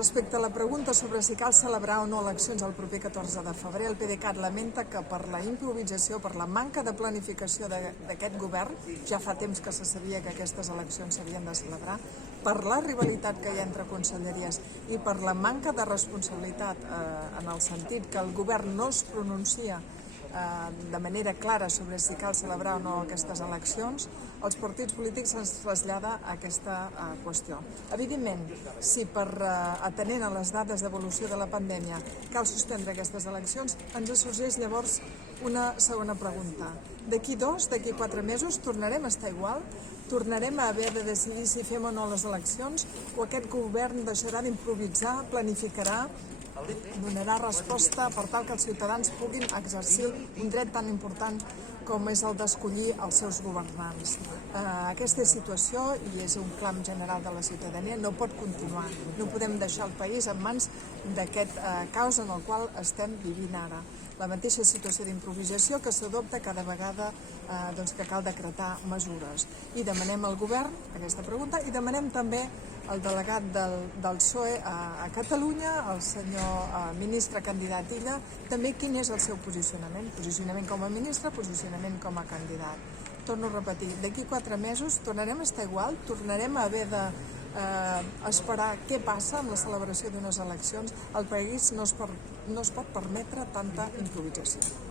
Respecte a la pregunta sobre si cal celebrar o no eleccions el proper 14 de febrer, el PDeCAT lamenta que per la improvisació, per la manca de planificació d'aquest govern, ja fa temps que se sabia que aquestes eleccions s'havien de celebrar, per la rivalitat que hi ha entre conselleries i per la manca de responsabilitat en el sentit que el govern no es pronuncia de manera clara sobre si cal celebrar o no aquestes eleccions, els partits polítics ens trasllada a aquesta qüestió. Evidentment, si atenent a les dades d'evolució de la pandèmia cal suspendre aquestes eleccions, ens sorgeix llavors una segona pregunta. D'aquí 4 mesos tornarem a estar igual? Tornarem a haver de decidir si fem o no les eleccions? O aquest govern deixarà d'improvisar, planificarà, donarà resposta per tal que els ciutadans puguin exercir un dret tan important com és el d'escollir els seus governants. Aquesta situació, i és un clam general de la ciutadania, no pot continuar. No podem deixar el país en mans d'aquest caos en el qual estem vivint ara. La mateixa situació d'improvisació que s'adopta cada vegada que cal decretar mesures. I demanem al govern aquesta pregunta i demanem també al delegat del PSOE a Catalunya, el senyor ministre candidat Illa, també quin és el seu posicionament. Posicionament com a ministre, posicionament com a candidat. Torno a repetir, d'aquí 4 mesos tornarem a estar igual, tornarem a haver de esperar què passa amb la celebració d'unes eleccions. El país no es pot permetre tanta improvisació.